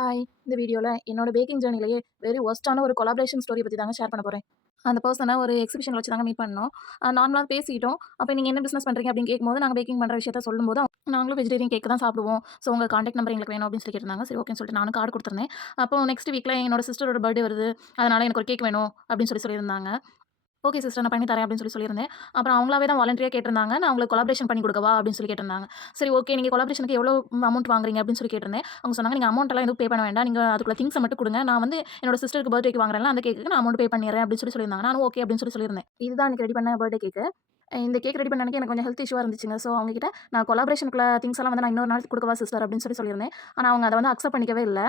Hi! இந்த வீடியோல என்னோட பேக்கிங் ஜர்னிலேயே வெரி வொர்ஸ்ட்டான ஒரு கொலாபரேஷன் ஸ்டோரி பத்தி தாங்க ஷேர் பண்ண போறேன். அந்த பெர்சன ஒரு எக்ஸிபிஷன்ல வச்சு தாங்க மீட் பண்ணோம். நார்மலா பேசிட்டோம். அப்ப நீங்க என்ன பிசினஸ் பண்றீங்க அப்படின்னு கேட்கும்போது, நாங்க பேக்கிங் பண்ற விஷயத்த சொல்லும்போது, நாங்களும் வெஜிடேரியன் கேக் தான் சாப்பிடுவோம். ஸோ உங்க கான்டாக்ட் நம்பர் எங்களுக்கு வேணும் அப்படின்னு சொல்லி கேட்டிருந்தாங்க. சரி ஓகேன்னு சொல்லிட்டு நானும் கார்டு குடுத்துருந்தேன். அப்போ நெக்ஸ்ட் வீக்ல என்னோட சிஸ்டரோட பர்த்டே வருது. அதனால எனக்கு ஒரு கேக் வேணும் அப்படின்னு சொல்லியிருந்தாங்க. ஓகே சிஸ்டர் நான் பண்ணி தரேன் அப்படின்னு சொல்லியிருந்தேன். அப்புறம் அவங்களாவே தான் வாலண்டரியா கேட்டிருந்தாங்க. நான் உங்களுக்கு கொலாபரேஷன் பண்ணி குடுக்கவா? அப்படின்னு சொல்லி கேட்டிருந்தாங்க. சரி ஓகே நீங்க கொலாபரேஷனுக்கு எவ்வளோ அமௌண்ட் வாங்குறீங்க அப்படின்னு சொல்லி கேட்டிருந்தேன். அவங்க சொன்னாங்க, "நீங்க அமௌண்ட்லாம் எதுவும் பே பண்ண வேண்டாம். நீங்க அதுக்குள்ள திங்க்ஸ மட்டும் குடுங்க. நான் வந்து என்னோட சிஸ்டருக்கு பர்த்டேக்கு வாங்குறேன்ல, அந்த கேக்குக்கு நான் அமௌண்ட் பே பண்ணிர்றேன்" அப்படின்னு சொல்லியிருந்தாங்க. நானும் ஓகே அப்படின்னு சொல்லியிருந்தேன். இதுதான் அன்னைக்கு ரெடி பண்ண பர்த்டே கேக்கு. இந்த கேக் ரெடி பண்ண அன்னைக்கு எனக்கு கொஞ்சம் ஹெல்த் இஷ்யூவா இருந்துச்சுங்க. ஸோ அவங்க கிட்ட நான் கொலாபரேஷனுக்குள்ள திங்ஸ் எல்லாம் வந்து நான் இன்னொரு நாள் குடுக்கவா சிஸ்டர் அப்படின்னு சொல்லியிருந்தேன். ஆனா அவங்க அத வந்து அக்செப்ட் பண்ணிக்கவே இல்ல.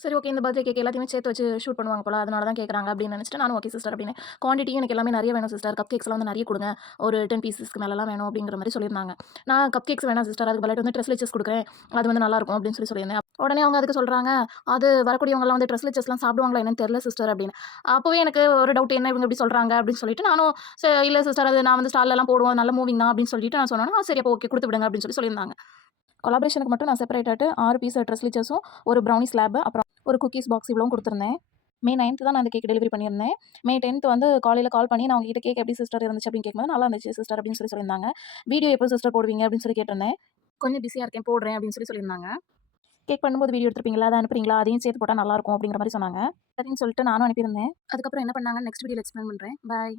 சரி ஓகே. இந்த பர்த்டே கேக் எல்லாத்தையுமே சேர்த்து வச்சு ஷூட் பண்ணுவாங்க போல. அதனால தான் கேட்குறாங்க அப்படின்னு நினச்சுட்டு நானும் ஓகே சிஸ்டர் அப்படின்னு. குவான்டிட்டியும் எனக்கு எல்லாமே நெறைய வேணும் சிஸ்டர். கப் கேக்ஸ்லாம் வந்து நெறைய குடுங்க. ஒரு 10 பீஸஸ்க்கு மேலலாம் வேணும் அப்படிங்கிற மாரி சொல்லியிருந்தாங்க. நான் கப் கேக்ஸ் வேணாம் சிஸ்டர். அதுக்கு பதிலாட்டு வந்து ட்ரெஸ்லெச்சஸ் குடுக்குறேன். அது வந்து நல்லாயிருக்கும் அப்படின்னு சொல்லியிருந்தேன். உடனே அவங்க அதுக்கு சொல்றாங்க, அது வரக்கூடியவங்கலாம் வந்து ட்ரெஸ்லெச்சஸ்லாம் சாப்பிடுவாங்களா என்னன்னு தெரியல சிஸ்டர் அப்படின்னு. அப்பவே எனக்கு ஒரு டவுட் என்ன இவங்க இப்படி சொல்றாங்க அப்படின்னு சொல்லிட்டு நானும் இல்ல சிஸ்டர் அது நான் வந்து ஸ்டால்லலாம் போடுவோம். நல்ல மூவிங் தான் அப்படின்னு சொல்லிட்டு நான் சொன்னோனே, சரி அப்போ ஓகே குடுத்து விடுங்க அப்படின்னு சொல்லியிருந்தாங்க. கொலாபரேஷனுக்கு மட்டும் நான் செப்பரேட் ஆட்டு 6 பீஸ் ட்ரெஸ்லிச்சஸும், ஒரு ப்ரௌனி ஸ்லாப், அப்புறம் ஒரு குக்கீஸ் பாக்ஸ் இவ்வளவும் குடுத்துருந்தேன். மே 9த் தான் நான் அந்த கேக் டெலிவரி பண்ணியிருந்தேன். மே 10த் வந்து காலையில கால் பண்ணி நான் உங்ககிட்ட கேக் எப்படி சிஸ்டர் இருந்துச்சு அப்படின்னு கேட்கும்போது, நல்லா இருந்துச்சு சிஸ்டர் அப்படின்னு சொல்லியிருந்தாங்க. வீடியோ எப்போ சிஸ்டர் போடுவீங்க அப்படின்னு சொல்லி கேட்டிருந்தேன். கொஞ்சம் பிஸியா இருக்கேன் போடுறேன் அப்படின்னு சொல்லியிருந்தாங்க. கேக் பண்ணும்போது வீடியோ எடுத்துருப்பீங்களா? அத அனுப்புறீங்களா? அதையும் சேர்த்து போட்டா நல்லாயிருக்கும் அப்படிங்கிற மாரி சொன்னாங்க. சரின்னு சொல்லிட்டு நானும் அனுப்பியிருந்தேன். அதுக்கப்புறம் என்ன பண்ணாங்கன்னு நெக்ஸ்ட் வீடியோல எக்ஸ்பிளைன் பண்றேன். பாய்.